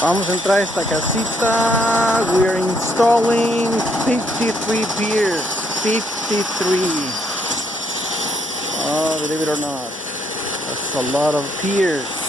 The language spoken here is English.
Vamos a entrar a esta casita. We are installing 53 piers. 53. Oh, believe it or not, that's a lot of piers.